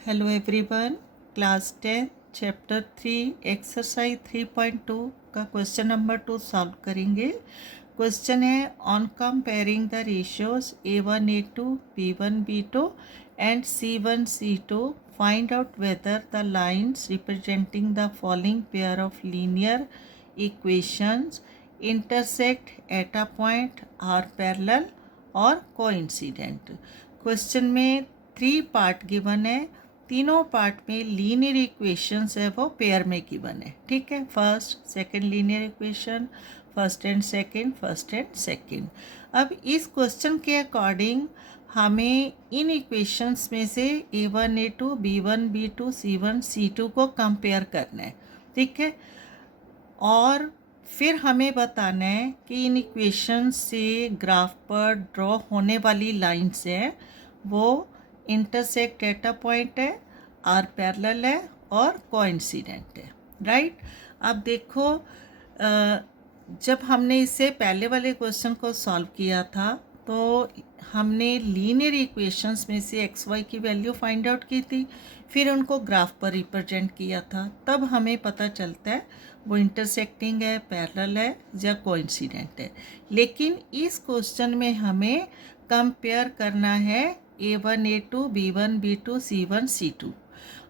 Hello everyone, class 10 chapter 3 exercise 3.2 का question number 2 solve करेंगे। Question है on comparing the ratios A1 A2 B1 B2 and C1 C2 find out whether the lines representing the following pair of linear equations intersect at a point or parallel और coincident. Question में 3 part given है, तीनों part में linear equations है वो pair में given है। ठीक है, first second linear equation, first and second. अब इस क्वेश्चन के अकॉर्डिंग हमें इन इक्वेशंस में से A1 A2 B1 B2 C1 C2 को कंपेयर करना है। ठीक है, और फिर हमें बताना है कि इन इक्वेशंस से ग्राफ पर ड्रॉ होने वाली लाइन्स हैं वो इंटरसेक्ट एट अ पॉइंट है, आर पैरेलल है और कोइंसिडेंट है। राइट, अब देखो, जब हमने इससे पहले वाले क्वेश्चन को सॉल्व किया था तो हमने लीनियर इक्वेशंस में से एक्स वाई की वैल्यू फाइंड आउट की थी, फिर उनको ग्राफ पर रिप्रेजेंट किया था, तब हमें पता चलता है वो इंटरसेक्टिंग है, पैरेलल है या कोइंसिडेंट है। लेकिन इस क्वेश्चन में हमें कंपेयर करना है A1 A2 B1 B2 C1 C2।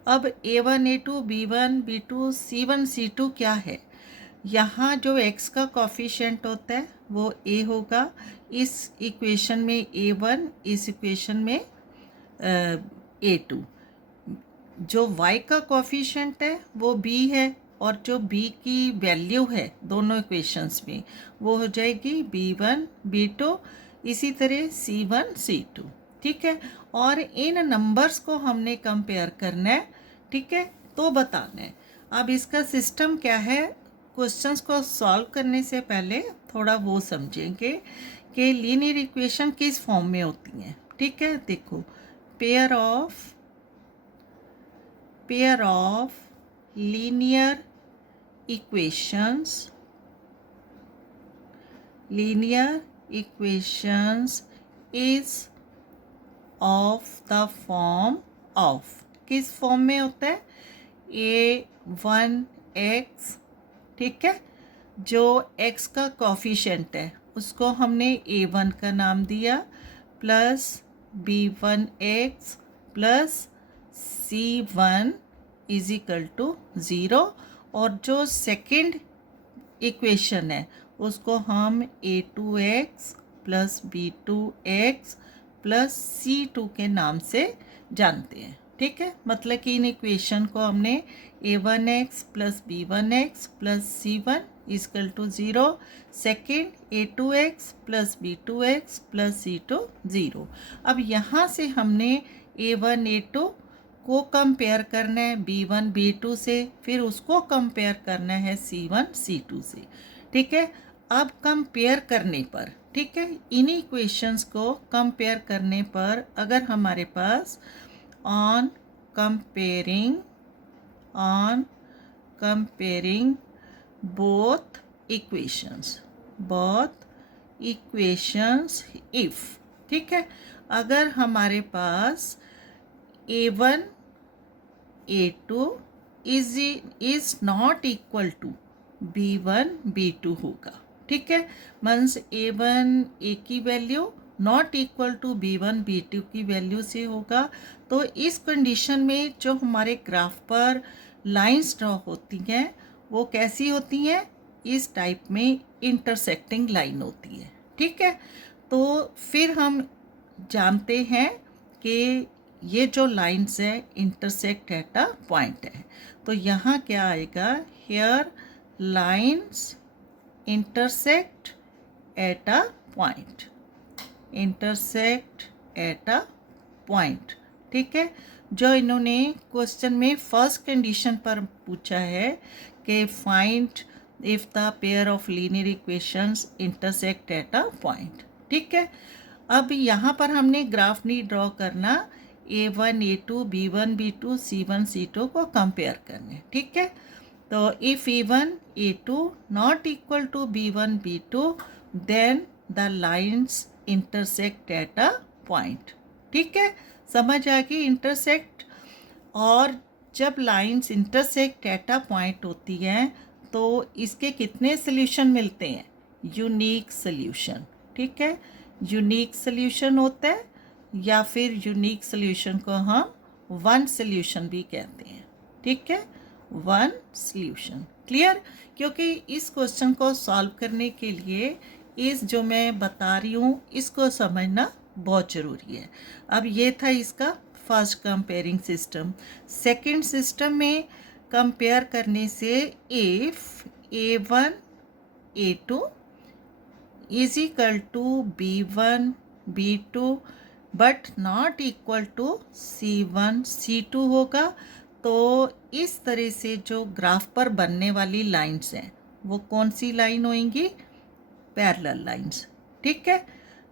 अब A1 A2 B1 B2 C1 C2 क्या है? यहाँ जो x का कोफिशिएंट होता है वो a होगा, इस इक्वेशन में A1, इस इक्वेशन में A2। जो y का कोफिशिएंट है वो b है, और जो b की वैल्यू है दोनों इक्वेशंस में वो हो जाएगी B1 B2, इसी तरह C1 C2। ठीक है, और इन नंबर्स को हमने कंपेयर करना है। ठीक है, तो बताना है। अब इसका सिस्टम क्या है, क्वेश्चंस को सॉल्व करने से पहले थोड़ा वो समझेंगे कि लीनियर इक्वेशन किस फॉर्म में होती हैं। ठीक है, देखो, pair of linear equations is of the form of, किस फॉर्म में होता है, A1x। ठीक है, जो x का कोफिशिएंट है उसको हमने A1 का नाम दिया, plus B1x plus C1 is equal to 0, और जो सेकंड इक्वेशन है उसको हम A2x plus B2x plus C2 के नाम से जानते हैं। ठीक है, मतलब कि इन इक्वेशन को हमने A1x plus B1x plus C1 equal to 0, second A2x plus B2x plus C2 0। अब यहाँ से हमने A1 A2 को कंपेयर करना है B1 B2 से, फिर उसको कंपेयर करना है C1 C2 से। ठीक है, अब कंपेयर करने पर, ठीक है, इन इक्वेशंस को कंपेयर करने पर अगर हमारे पास on comparing both equations if, ठीक है, अगर हमारे पास A1 A2 is not equal to B1 B2 होगा। ठीक है, मीन्स A1 A की value not equal to B1 B2 की वैल्यू से होगा, तो इस कंडीशन में जो हमारे ग्राफ पर लाइंस ड्रॉ होती हैं वो कैसी होती हैं, इस टाइप में इंटरसेक्टिंग लाइन होती है। ठीक है, तो फिर हम जानते हैं कि ये जो लाइंस है इंटरसेक्ट एट अ पॉइंट है, तो यहाँ क्या आएगा, here lines intersect at a point. ठीक है, जो इन्होंने क्वेश्चन में फर्स्ट कंडीशन पर पूछा है कि find if the pair of linear equations intersect at a point. ठीक है, अब यहाँ पर हमने ग्राफ नहीं ड्रॉ करना, A1 A2 B1 B2 C1 C2 को कंपेयर करने। ठीक है, तो if A1 A2 not equal to B1 B2 then the lines intersect at a point. ठीक है, समझ आ गई, इंटरसेक्ट और जब lines intersect at a point होती हैं तो इसके कितने सोल्यूशन मिलते हैं? Unique solution. ठीक है, यूनिक सोल्यूशन होता है, या फिर यूनिक सोल्यूशन को हम वन सोल्यूशन भी कहते हैं। ठीक है, वन सोल्यूशन। क्लियर? क्योंकि इस क्वेश्चन को सॉल्व करने के लिए इस जो मैं बता रही हूँ इसको समझना बहुत ज़रूरी है। अब ये था इसका first comparing system. Second system में कंपेयर करने से if A1 A2 is equal to B1 B2 but not equal to C1 C2 होगा, तो इस तरह से जो ग्राफ पर बनने वाली लाइंस हैं वो कौन सी लाइन होंगी? Parallel lines. ठीक है,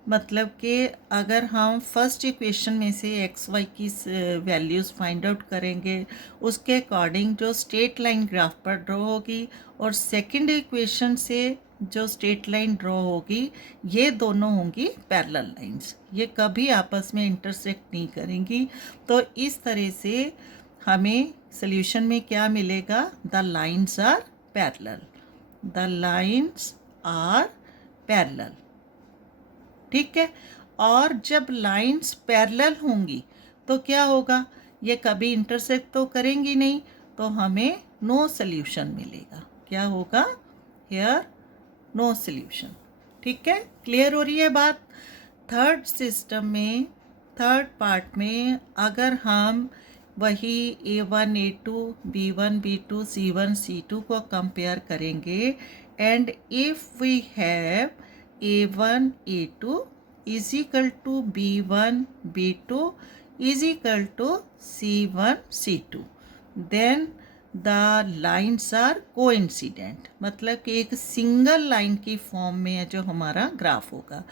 मतलब कि अगर हम फर्स्ट इक्वेशन में से एक्स वाई की वैल्यूज़ फाइंड आउट करेंगे उसके अकॉर्डिंग जो स्ट्रेट लाइन ग्राफ पर ड्रॉ होगी, और सेकंड इक्वेशन से जो स्ट्रेट लाइन ड्रॉ होगी, ये दोनों होंगी पैरेलल लाइंस, ये कभी आपस में इंटरसेक्ट नहीं करेंगी। तो इस तरह से हमें सॉल्यूशन में क्या मिलेगा? The lines are parallel, the lines are parallel. ठीक है, और जब लाइंस पैरेलल होंगी तो क्या होगा? ये कभी इंटरसेक्ट तो करेंगी नहीं, तो हमें नो सॉल्यूशन मिलेगा। क्या होगा? Here no solution. ठीक है, क्लियर हो रही है बात? थर्ड सिस्टम में, थर्ड पार्ट में अगर हम वही A1 A2 B1 B2 C1 C2 को कंपेयर करेंगे, and if we have A1 A2 is equal to B1 B2 is equal to C1 C2, then the lines are coincident, मतलब कि एक सिंगल लाइन की फॉर्म में है जो हमारा ग्राफ होगा।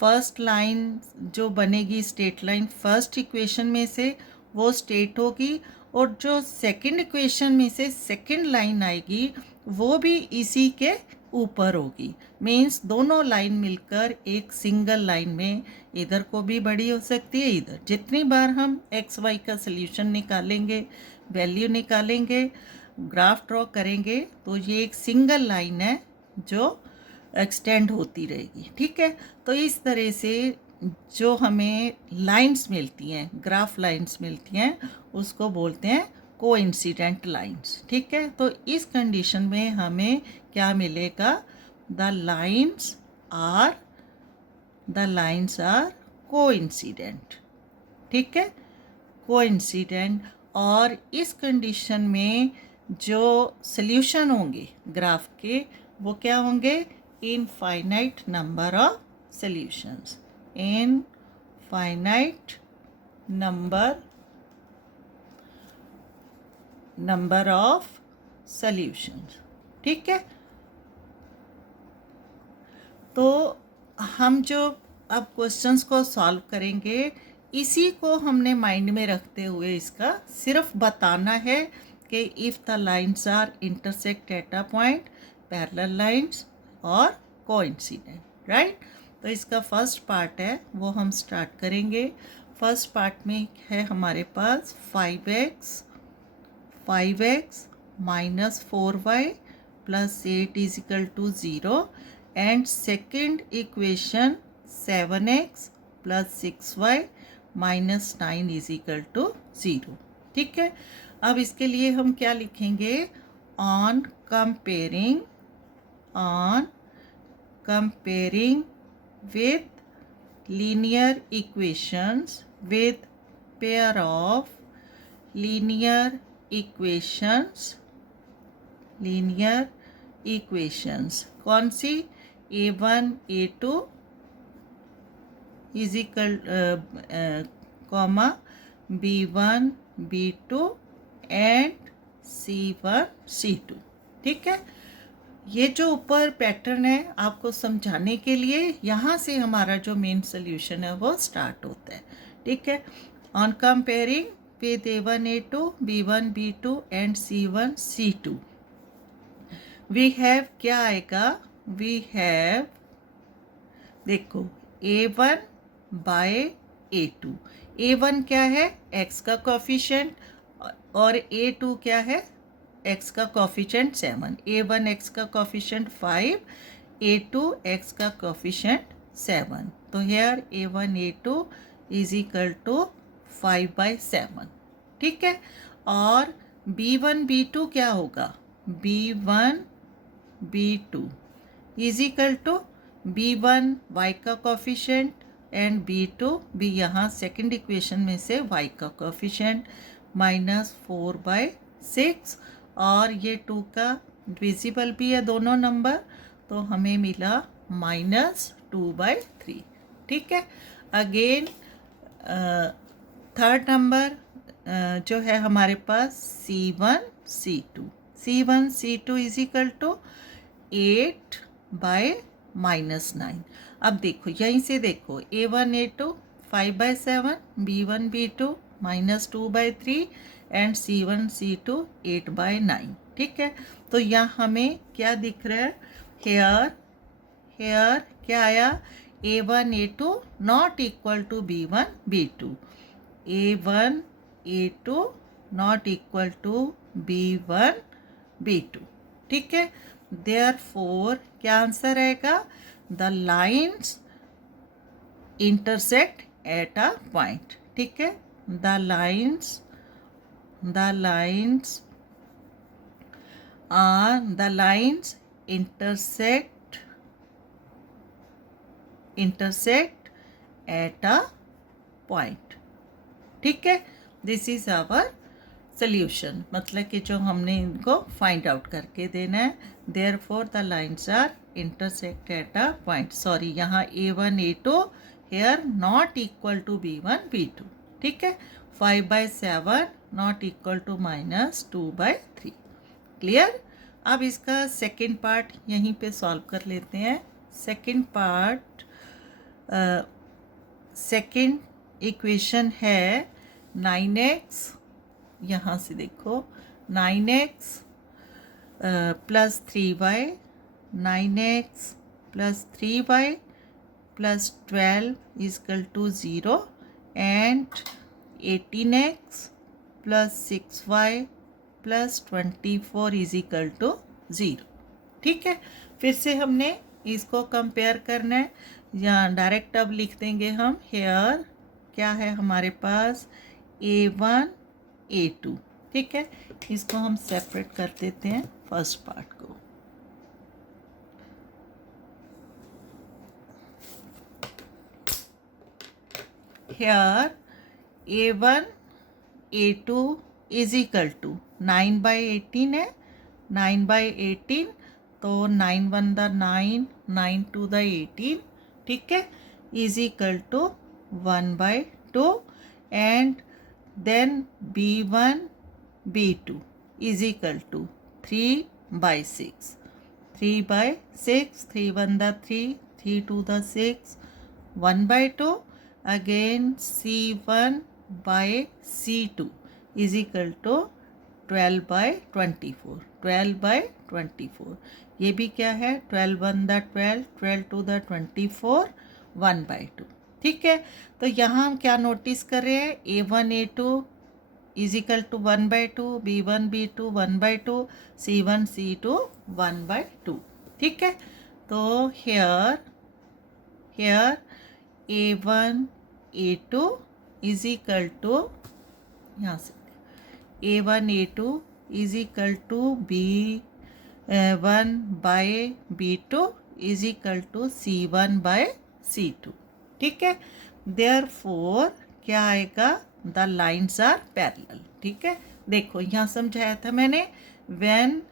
फर्स्ट लाइन जो बनेगी स्ट्रेट लाइन फर्स्ट इक्वेशन में से वो स्ट्रेट होगी, और जो सेकंड इक्वेशन में से सेकंड लाइन आएगी वो भी इसी के ऊपर होगी। मीन्स दोनों लाइन मिलकर एक सिंगल लाइन में, इधर को भी बड़ी हो सकती है इधर। जितनी बार हम एक्स वाई का सल्यूशन निकालेंगे, वैल्यू निकालेंगे, ग्राफ ड्रॉ करेंगे, तो ये एक सिंगल लाइन है जो एक्सटेंड होती रहेगी। ठीक है, तो इस तरह से जो हमें लाइंस मिलती हैं, ग्राफ लाइंस मिलती हैं, उसको बोलते हैं कोइंसिडेंट लाइंस। ठीक है, तो इस कंडीशन में हमें क्या मिलेगा? The lines are coincident. ठीक है, कोइंसिडेंट। और इस कंडीशन में जो सल्यूशन होंगे ग्राफ के वो क्या होंगे? Infinite number of solutions, infinite number of solutions. ठीक है, तो हम जो अब क्वेश्चंस को सॉल्व करेंगे इसी को हमने माइंड में रखते हुए इसका सिर्फ बताना है कि if the lines are intersect at a point, parallel lines और कोइंसिडेंट, राइट? तो इसका फर्स्ट पार्ट है वो हम स्टार्ट करेंगे। फर्स्ट पार्ट में है हमारे पास 5x minus 4y plus 8 is equal to 0, and second equation 7x plus 6y minus 9 is equal to 0। ठीक है, अब इसके लिए हम क्या लिखेंगे? On comparing with linear equations with pair of linear equations कौन सी? A1 A2 is equal comma B1 B2 and C1 C2। ठीक है, ये जो ऊपर पैटर्न है आपको समझाने के लिए, यहाँ से हमारा जो मेन सोल्यूशन है वो स्टार्ट होता है। ठीक है, on comparing with A1 A2 B1 B2 and C1 C2 we have क्या आएगा? वी हैव, देखो A1 बाय A2। A1 क्या है? x का कोफिशिएंट, और A2 क्या है, x का कोफिशिएंट 7, A1 x का कोफिशिएंट 5, A2 x का कोफिशिएंट 7. तो here A1 A2 is equal to 5/7. ठीक है, और B1 B2 क्या होगा, B1 B2 is equal to B1 y का कोफिशिएंट एंड B2 भी यहाँ सेकंड इक्वेशन में से y का कोफिशिएंट -4/6, और ये 2 का डिविजिबल भी है दोनों नंबर, तो हमें मिला -2/3. ठीक है, अगेन थर्ड नंबर जो है हमारे पास C1 C2 is equal to 8/-9. अब देखो यहीं से देखो A1 A2 5/7, B1 B2 -2/3 and C1 C2 8/9. ठीक है, तो यहाँ हमें क्या दिख रहा है, हेयर क्या आया, A1 A2 not equal to B1 B2, A1 A2 not equal to B1 B2. ठीक है, देयरफॉर क्या आंसर आएगा, the lines intersect at a point. ठीक है, the lines intersect at a point. ठीक है, दिस इज आवर सोल्यूशन, मतलब कि जो हमने इनको फाइंड आउट करके देना है. Therefore the lines are intersect at a point. Sorry, यहाँ A1 A2 hair not equal to B1 B2. ठीक है, 5/7 नॉट इक्वल टू -2/3. क्लियर. अब इसका सेकंड पार्ट यहीं पे सॉल्व कर लेते हैं. सेकंड पार्ट, सेकंड इक्वेशन है 9x, यहाँ से देखो 9x plus 3y, 9x plus 3y plus 12 is equal to 0 and 18x plus 6y plus 24 is equal to 0. ठीक है, फिर से हमने इसको कंपेयर करना है, या डायरेक्ट अब लिख देंगे हम. हेयर क्या है हमारे पास, A1 A2. ठीक है, इसको हम सेपरेट कर देते हैं फर्स्ट पार्ट को. Here A1 A2 is equal to 9/18 है, 9/18, तो 9 1 द 9, 9 2 द 18. ठीक है, is equal to 1/2 and then B1 B2 is equal to 3/6, 3/6, 3 1 the 3, 3 2 the 6, 1/2. Again C1 by C2 is equal to 12/24, 12/24. ये भी क्या है, 12 1 द 12, 12 2 द 24, 1/2. ठीक है, तो यहाँ हम क्या नोटिस कर रहे हैं, A1 A2 is equal to 1/2, B1 B2 1/2, C1 C2 1/2. ठीक है, तो hair A1 A2 is equal to, यहाँ से A1 A2 is equal to B1 by B2 is equal to C1 by C2. ठीक है, देयरफॉर क्या आएगा, द लाइन्स आर पैरेलल. ठीक है, देखो यहाँ समझाया था मैंने, when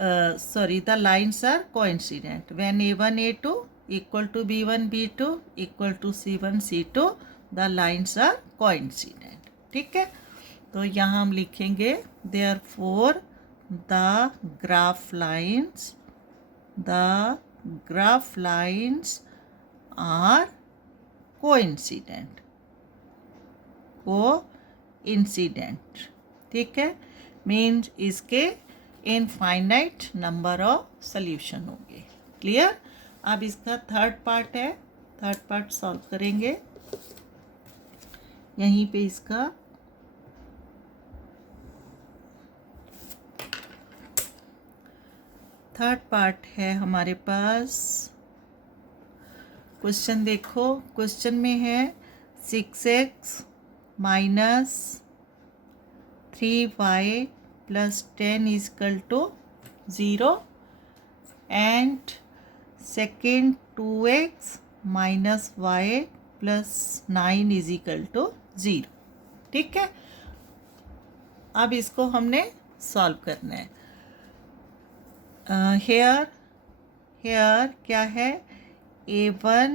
the lines are coincident when A1 A2 equal to B1 B2 equal to C1 C2, the lines are coincident. ठीक है, तो यहाँ हम लिखेंगे therefore the graph lines are coincident. ठीक है, मीन्स इसके इनफाइनाइट नंबर ऑफ सोल्यूशन होंगे. क्लियर. अब इसका थर्ड पार्ट है, थर्ड पार्ट सॉल्व करेंगे. यहीं पे इसका थर्ड पार्ट है हमारे पास। क्वेश्चन देखो, क्वेश्चन में है 6x minus 3y plus 10 is equal to 0 and second 2x minus y plus 9 is equal to 0। ठीक है, अब इसको हमने सॉल्व करना है। हेयर क्या है, a1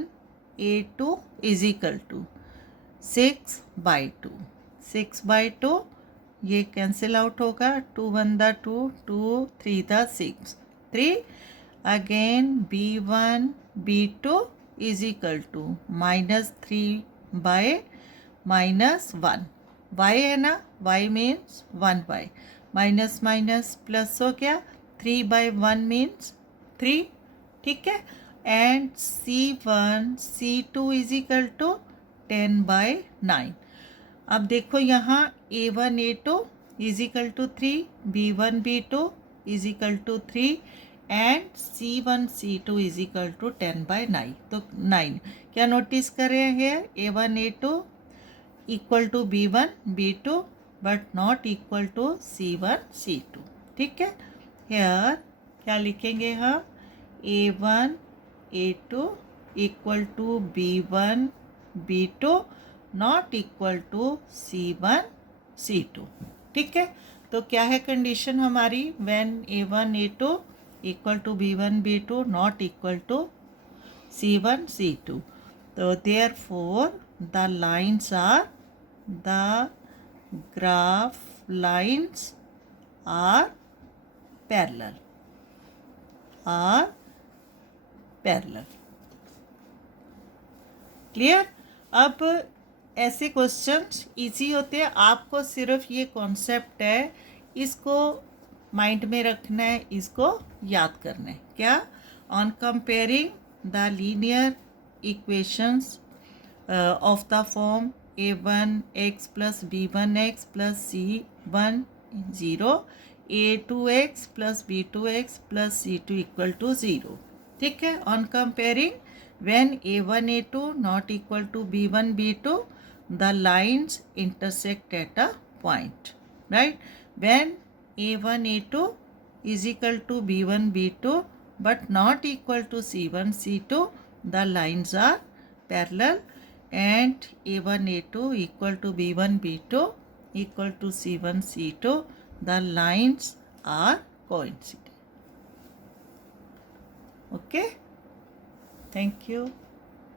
a2 is equal to 6/2। 6/2 ये कैंसिल आउट होगा, 2 1 दा 2, 2 3 the 6, 3 again b1 b2 is equal to -3 minus 1। y है ना, y means 1/, minus minus plus हो गया, 3/1 मीन्स 3। ठीक है, and c1 c2 is equal to 10/9। अब देखो यहाँ a1 a2 is equal to 3, b1 b2 is equal to 3 and c1 c2 is equal to 10/9। तो 9 क्या नोटिस कर रहे हैं, a1 a2 equal to b1 b2 but not equal to c1 c2। ठीक है, हेयर क्या लिखेंगे हम, a1 a2 equal to b1 b2 not equal to c1 c2। ठीक है, तो क्या है कंडीशन हमारी, when a1 a2 equal to b1 b2 not equal to c1 c2। तो therefore the lines are, the graph lines are parallel, clear. अब ऐसे questions easy होते हैं, आपको सिर्फ ये कॉन्सेप्ट है, इसको माइंड में रखना है, इसको याद करना है। क्या, on comparing the linear equations of the form a1x plus b1x plus c1 0, a2x plus b2x plus c2 equal to 0। ठीक है, on comparing when a1 a2 not equal to b1 b2 the lines intersect at a point, right? When a1 a2 is equal to b1 b2 but not equal to c1 c2 the lines are parallel, and a1 a2 equal to b1 b2 equal to c1 c2 the lines are coincident. Okay, thank you.